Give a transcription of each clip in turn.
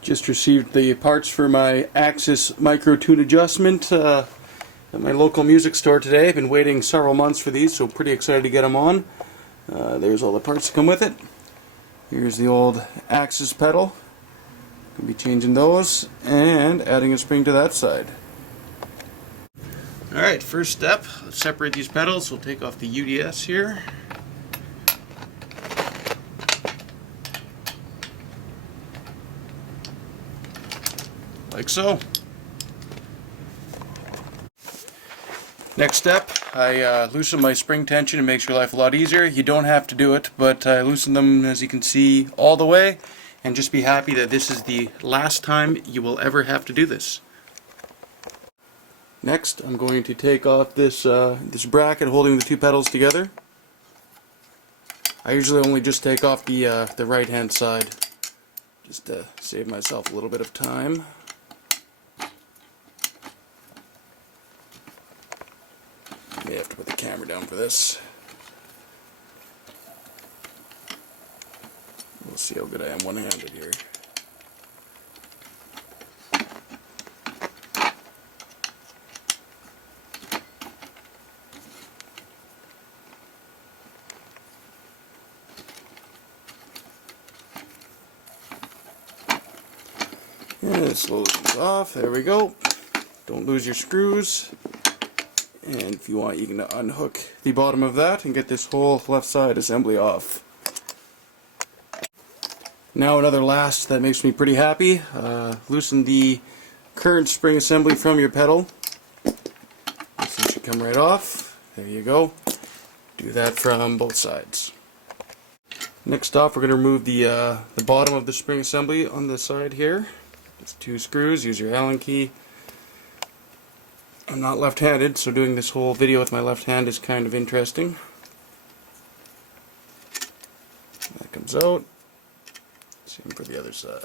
Just received the parts for my Axis micro tune adjustment at my local music store today. I've been waiting several months for these, so pretty excited to get them on. There's all the parts that come with it. Here's the old Axis pedal. Gonna be changing those and adding a spring to that side. Alright, first step, let's separate these pedals. We'll take off the UDS here. Like so. Next step, I loosen my spring tension. It makes your life a lot easier. You don't have to do it, but I loosen them, as you can see, all the way, and just be happy that this is the last time you will ever have to do this. Next, I'm going to take off this this bracket holding the two pedals together. I usually only just take off the right hand side, just to save myself a little bit of time. May have to put the camera down for this. We'll see how good I am one-handed here. And it slows these off. There we go. Don't lose your screws. And if you want, you can unhook the bottom of that and get this whole left side assembly off. Now another last that makes me pretty happy. Loosen the current spring assembly from your pedal. This should come right off. There you go. Do that from both sides. Next off, we're going to remove the bottom of the spring assembly on the side here. Just two screws. Use your Allen key. I'm not left-handed, so doing this whole video with my left hand is kind of interesting. That comes out. Same for the other side.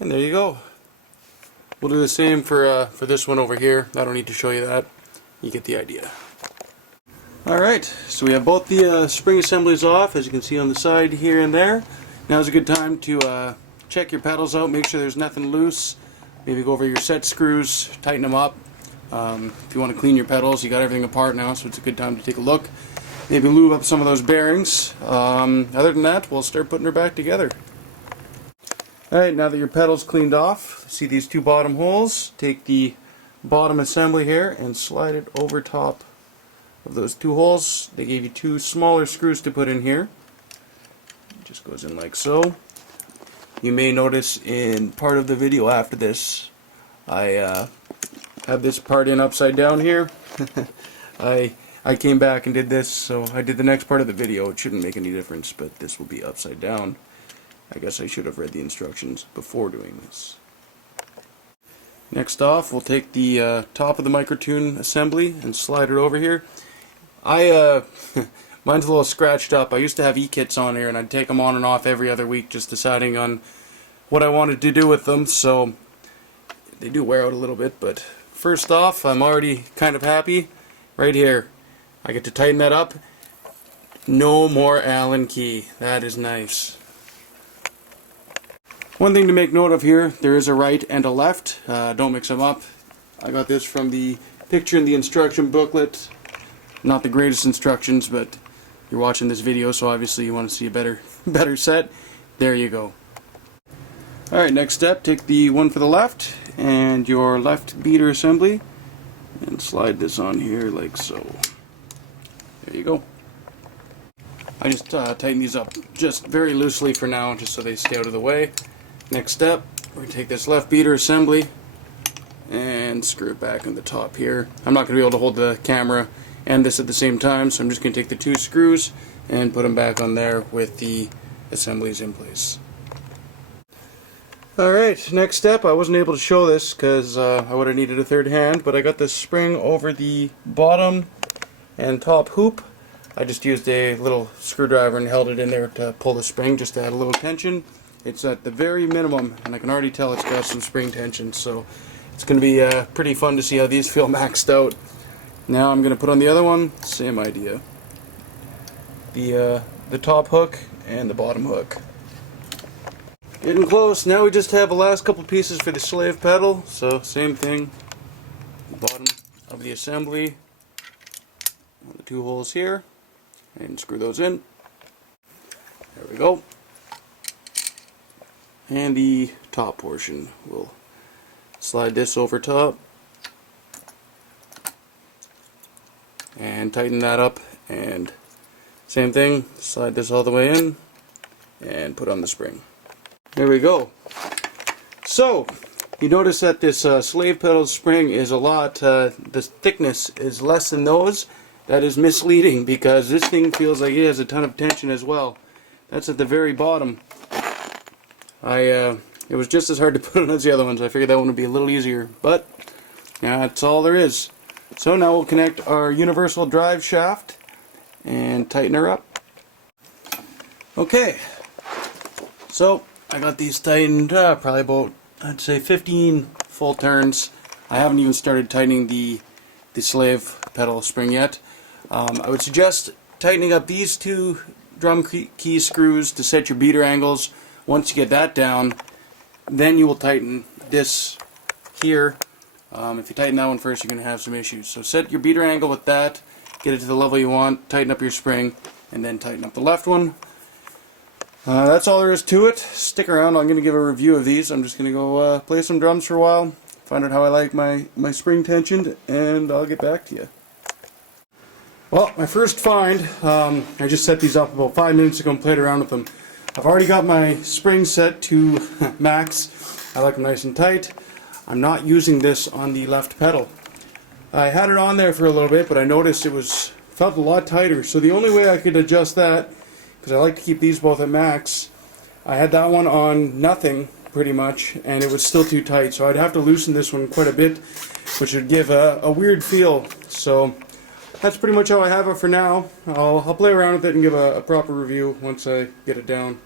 And there you go. We'll do the same for this one over here. I don't need to show you that. You get the idea. Alright, so we have both the spring assemblies off, as you can see on the side here and there. Now's a good time to check your pedals out, make sure there's nothing loose. Maybe go over your set screws, tighten them up. If you want to clean your pedals, you got everything apart now, so it's a good time to take a look. Maybe lube up some of those bearings. Other than that, we'll start putting her back together. Alright, now that your pedal's cleaned off, see these two bottom holes? Take the bottom assembly here and slide it over top of those two holes. They gave you two smaller screws to put in here. It just goes in like so. You may notice in part of the video after this, I have this part in upside down here. I came back and did this, so I did the next part of the video. It shouldn't make any difference, but this will be upside down. I guess I should have read the instructions before doing this. Next off, we'll take the top of the microtune assembly and slide it over here. Mine's a little scratched up. I used to have E-kits on here, and I'd take them on and off every other week, just deciding on what I wanted to do with them, so they do wear out a little bit. But first off, I'm already kind of happy. Right here, I get to tighten that up. No more Allen key. That is nice. One thing to make note of here, there is a right and a left. Don't mix them up. I got this from the picture in the instruction booklet. Not the greatest instructions, but you're watching this video, so obviously you want to see a better set. There you go. Alright, next step, take the one for the left and your left beater assembly and slide this on here like so. There you go. I just tighten these up just very loosely for now, just so they stay out of the way. Next step, we're going to take this left beater assembly and screw it back in the top here. I'm not going to be able to hold the camera and this at the same time, so I'm just going to take the two screws and put them back on there with the assemblies in place. Alright, next step, I wasn't able to show this because I would have needed a third hand, but I got this spring over the bottom and top hoop. I just used a little screwdriver and held it in there to pull the spring, just to add a little tension. It's at the very minimum, and I can already tell it's got some spring tension, so it's going to be pretty fun to see how these feel maxed out. Now I'm going to put on the other one, same idea. The top hook and the bottom hook. Getting close. Now we just have the last couple pieces for the slave pedal. So same thing. The bottom of the assembly. The two holes here. And screw those in. There we go. And the top portion. We'll slide this over top. And tighten that up. And same thing. Slide this all the way in. And put on the spring. There we go. So, you notice that this slave pedal spring is a lot, the thickness is less than those. That is misleading because this thing feels like it has a ton of tension as well. That's at the very bottom. It was just as hard to put on as the other ones. I figured that one would be a little easier, but yeah, that's all there is. So now we'll connect our universal drive shaft and tighten her up. Okay, so I got these tightened probably about, I'd say 15 full turns. I haven't even started tightening the slave pedal spring yet. I would suggest tightening up these two drum key screws to set your beater angles. Once you get that down, then you will tighten this here. If you tighten that one first, you're going to have some issues. So set your beater angle with that, get it to the level you want, tighten up your spring, and then tighten up the left one. That's all there is to it. Stick around, I'm going to give a review of these. I'm just going to go play some drums for a while, find out how I like my spring tensioned, and I'll get back to you. Well, my first find, I just set these up about 5 minutes ago and played around with them. I've already got my spring set to max. I like them nice and tight. I'm not using this on the left pedal. I had it on there for a little bit, but I noticed felt a lot tighter. So the only way I could adjust that, because I like to keep these both at max, I had that one on nothing pretty much, and it was still too tight. So I'd have to loosen this one quite a bit, which would give a weird feel. So that's pretty much how I have it for now. I'll play around with it and give a proper review once I get it down.